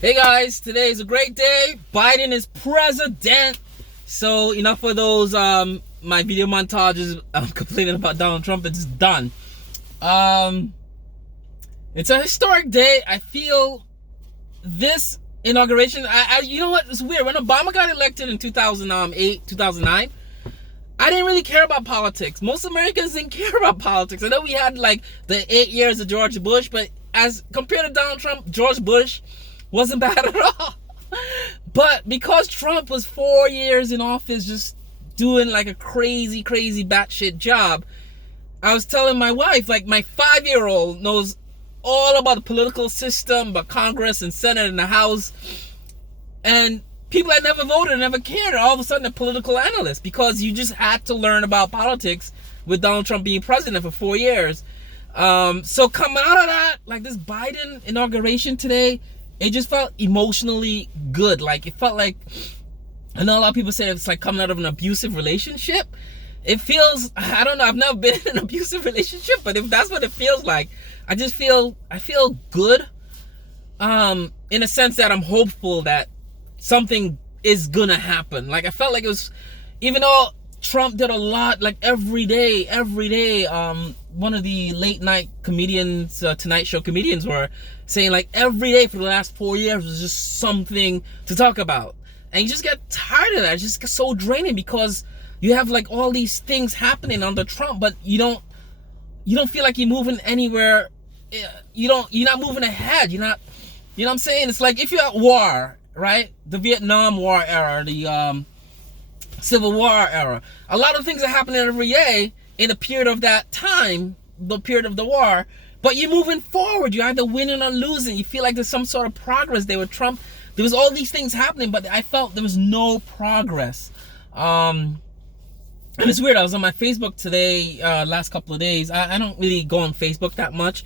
Hey guys, today is a great day. Biden is president. So enough of those my video montages complaining about Donald Trump. It's done. It's a historic day. I feel this inauguration. You know what? It's weird. When Obama got elected in 2008, 2009, I didn't really care about politics. Most Americans didn't care about politics. I know we had like the 8 years of George Bush, but as compared to Donald Trump, George Bush wasn't bad at all. But because Trump was 4 years in office just doing like a crazy batshit job, I was telling my wife, like my 5-year-old knows all about the political system, about Congress and Senate and the House, and people that never voted, never cared, all of a sudden a political analyst, because you just had to learn about politics with Donald Trump being president for 4 years. So coming out of that, like this Biden inauguration today, it just felt emotionally good. Like it felt like, I know a lot of people say it's like coming out of an abusive relationship. It feels, I don't know, I've never been in an abusive relationship, but if that's what it feels like, I feel good, in a sense that I'm hopeful that something is gonna happen. Like I felt like it was, even though Trump did a lot, like every day, one of the late night comedians, Tonight Show comedians were saying like every day for the last 4 years was just something to talk about. And you just get tired of that. It just gets so draining because you have like all these things happening under Trump, but you don't feel like you're moving anywhere. You're not moving ahead. You're not, you know what I'm saying? It's like if you're at war, right? The Vietnam War era, the Civil War era. A lot of things are happening every day in the period of that time, the period of the war, but you're moving forward. You're either winning or losing. You feel like there's some sort of progress there with Trump. There was all these things happening, but I felt there was no progress. And it's weird. I was on my Facebook today, last couple of days. I don't really go on Facebook that much.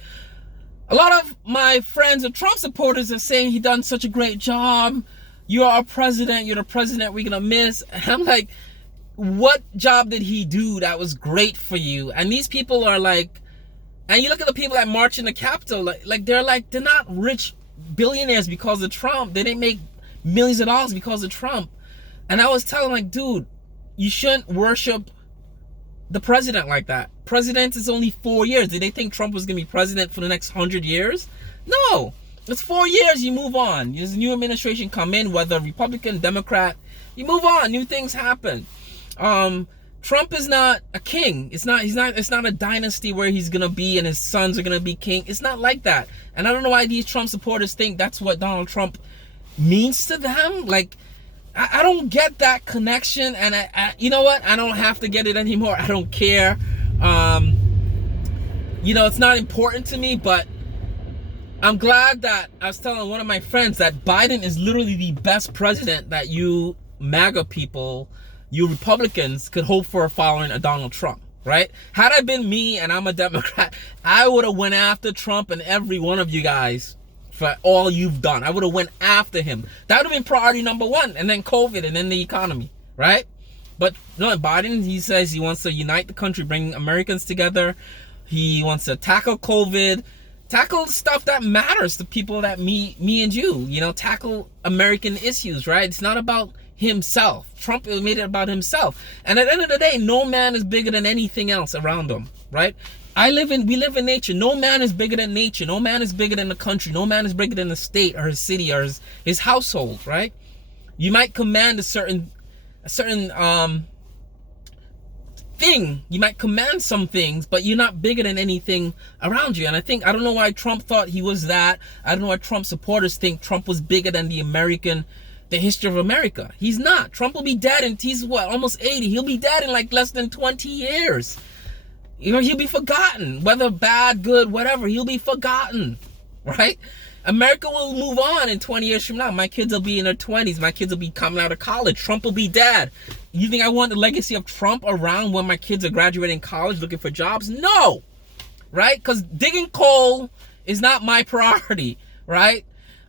A lot of my friends and Trump supporters are saying he done such a great job. You are a president. You're the president we're gonna miss. And I'm like, what job did he do that was great for you? And these people are like, and you look at the people that march in the Capitol, they're not rich billionaires because of Trump. They didn't make millions of dollars because of Trump. And I was telling like, dude, you shouldn't worship the president like that. President is only 4 years. Did they think Trump was gonna be president for the next 100 years? No. It's 4 years, you move on. There's a new administration come in, whether Republican, Democrat, you move on, new things happen. Trump is not a king. It's not a dynasty where he's gonna be and his sons are gonna be king. It's not like that. And I don't know why these Trump supporters think that's what Donald Trump means to them. Like, I don't get that connection, and I you know what? I don't have to get it anymore. I don't care. It's not important to me, but I'm glad that I was telling one of my friends that Biden is literally the best president that you MAGA people, you Republicans, could hope for following a Donald Trump, right? Had I been me and I'm a Democrat, I would have went after Trump and every one of you guys for all you've done. I would have went after him. That would have been priority number one, and then COVID, and then the economy, right? But no, Biden, he says he wants to unite the country, bring Americans together. He wants to tackle COVID, tackle stuff that matters to people that me and you, tackle American issues, right? It's not about himself. Trump made it about himself. And at the end of the day, no man is bigger than anything else around him, right? We live in nature. No man is bigger than nature. No man is bigger than the country. No man is bigger than the state or his city or his household, right? You might command a certain thing. You might command some things, but you're not bigger than anything around you. And I don't know why Trump thought he was that. I don't know why Trump supporters think Trump was bigger than the history of America. He's not. Trump will be dead, and he's almost 80. He'll be dead in like less than 20 years. He'll be forgotten, whether bad, good, whatever. He'll be forgotten, right? America will move on in 20 years from now. My kids will be in their 20s. My kids will be coming out of college. Trump will be dead. You think I want the legacy of Trump around when my kids are graduating college looking for jobs? No, right? Because digging coal is not my priority, right?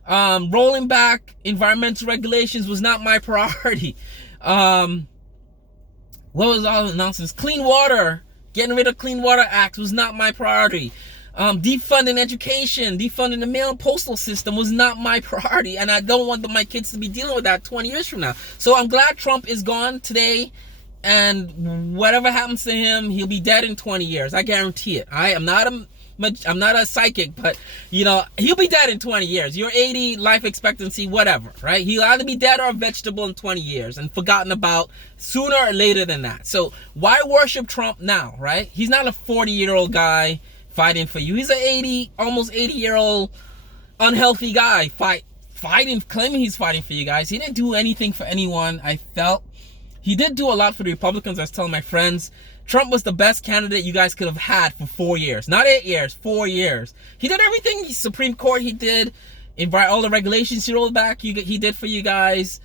Rolling back environmental regulations was not my priority. What was all the nonsense? Clean water, getting rid of Clean Water Act was not my priority. Defunding education, defunding the mail and postal system was not my priority, and I don't want my kids to be dealing with that 20 years from now. So I'm glad Trump is gone today, and whatever happens to him, he'll be dead in 20 years. I guarantee it. I'm not a psychic, but he'll be dead in 20 years. You're 80, life expectancy, whatever, right? He'll either be dead or a vegetable in 20 years and forgotten about sooner or later than that. So why worship Trump now, right? He's not a 40-year-old guy fighting for you. He's an almost 80-year-old unhealthy guy fighting, claiming he's fighting for you guys. He didn't do anything for anyone. I felt he did do a lot for the Republicans. I was telling my friends, Trump was the best candidate you guys could have had for 4 years. Not 8 years, 4 years. He did everything. Supreme Court, he did. All the regulations he rolled back, he did for you guys.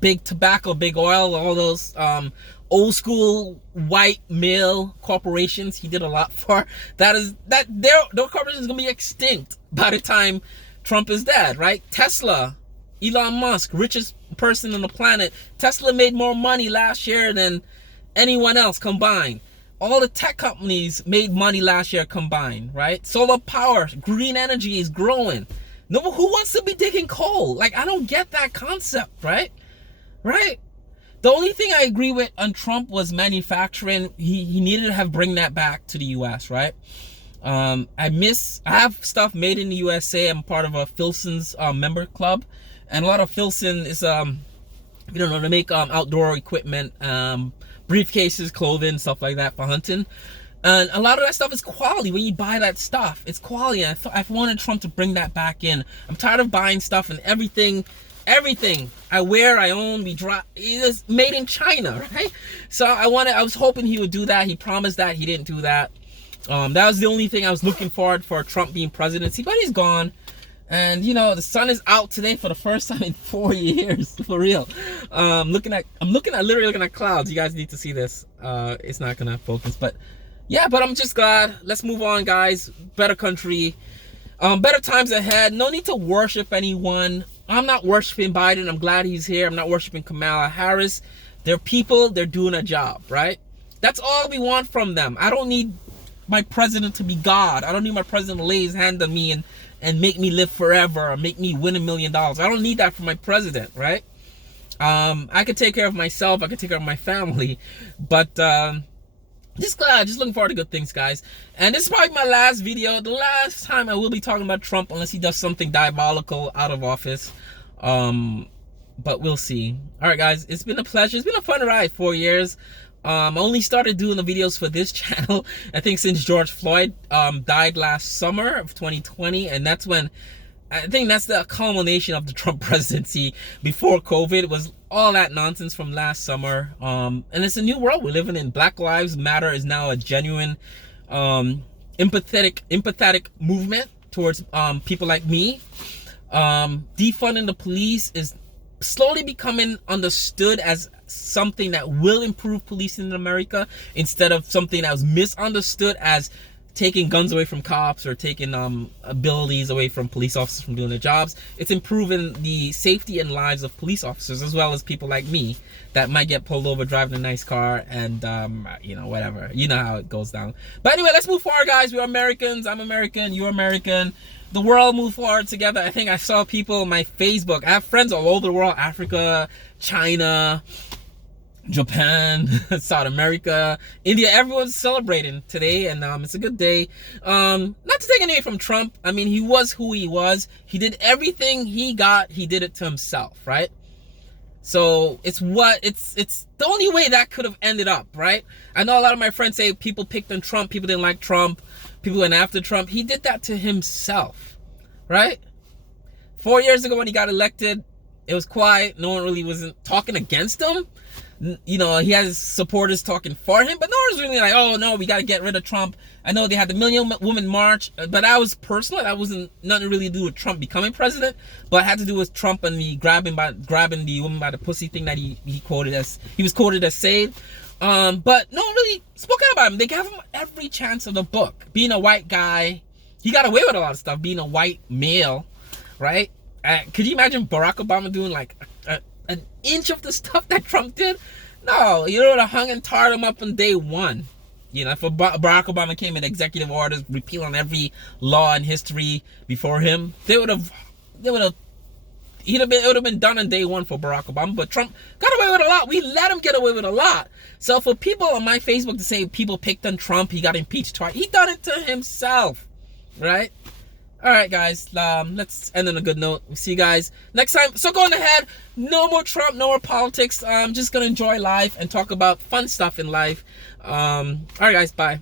Big tobacco, big oil, all those old school white male corporations he did a lot for. Those corporations are going to be extinct by the time Trump is dead, right? Tesla, Elon Musk, richest person on the planet. Tesla made more money last year than anyone else combined. All the tech companies made money last year combined, right? Solar power, green energy is growing. No, who wants to be digging coal? Like, I don't get that concept, right? The only thing I agree with on Trump was manufacturing. He needed to bring that back to the U.S., right? I have stuff made in the USA. I'm part of a Filson's member club, and a lot of Filson is they make outdoor equipment, briefcases, clothing, stuff like that for hunting. And a lot of that stuff is quality. When you buy that stuff, it's quality. And I wanted Trump to bring that back in. I'm tired of buying stuff and everything I wear, I own, it is made in China, right? So I was hoping he would do that. He promised that. He didn't do that. That was the only thing I was looking forward for Trump being presidency, but he's gone. And the sun is out today for the first time in 4 years, for real. I'm literally looking at clouds. You guys need to see this. It's not gonna focus, but yeah. But I'm just glad. Let's move on, guys. Better country, better times ahead. No need to worship anyone. I'm not worshiping Biden. I'm glad he's here. I'm not worshiping Kamala Harris. They're people. They're doing a job, right? That's all we want from them. I don't need my president to be God. I don't need my president to lay his hand on me and make me live forever or make me win $1 million. I don't need that from my president, right? I could take care of myself. I could take care of my family. But just glad, just looking forward to good things, guys. And this is probably my last video. The last time I will be talking about Trump, unless he does something diabolical out of office. But we'll see. All right, guys. It's been a pleasure. It's been a fun ride, 4 years. I only started doing the videos for this channel, I think, since George Floyd died last summer of 2020. And that's when, I think that's the culmination of the Trump presidency. Before COVID, was all that nonsense from last summer. And it's a new world we're living in. Black Lives Matter is now a genuine, empathetic movement towards people like me. Defunding the police is slowly becoming understood as something that will improve policing in America, instead of something that was misunderstood as taking guns away from cops or taking abilities away from police officers from doing their jobs. It's improving the safety and lives of police officers, as well as people like me that might get pulled over driving a nice car and whatever. You know how it goes down. But anyway, let's move forward, guys. We're Americans. I'm American. You're American. The world move forward together. I think I saw people on my Facebook. I have friends all over the world: Africa, China, Japan, South America, India. Everyone's celebrating today, and it's a good day. Not to take anything from Trump. I mean, he was who he was. He did everything he got. He did it to himself, right? So it's the only way that could have ended up, right? I know a lot of my friends say people picked on Trump, people didn't like Trump, people went after Trump. He did that to himself, right? 4 years ago when he got elected, it was quiet. No one really wasn't talking against him. He has supporters talking for him, but no one's really like, oh no, we got to get rid of Trump. I know they had the Million Woman March, but that was personal. That wasn't nothing really to do with Trump becoming president, but it had to do with Trump and the grabbing the woman by the pussy thing that he was quoted as saying. But no one really spoke out about him. They gave him every chance of the book. Being a white guy, he got away with a lot of stuff. Being a white male, right? Could you imagine Barack Obama doing like an inch of the stuff that Trump did? No, you would have hung and tarred him up on day one. You know, if Barack Obama came in executive orders repealing every law in history before him, it would have it would have been done on day one for Barack Obama. But Trump got away with a lot. We let him get away with a lot. So for people on my Facebook to say people picked on Trump, he got impeached twice, he done it to himself, right? All right, guys, let's end on a good note. We'll see you guys next time. So going ahead, no more Trump, no more politics. I'm just gonna enjoy life and talk about fun stuff in life. All right, guys, bye.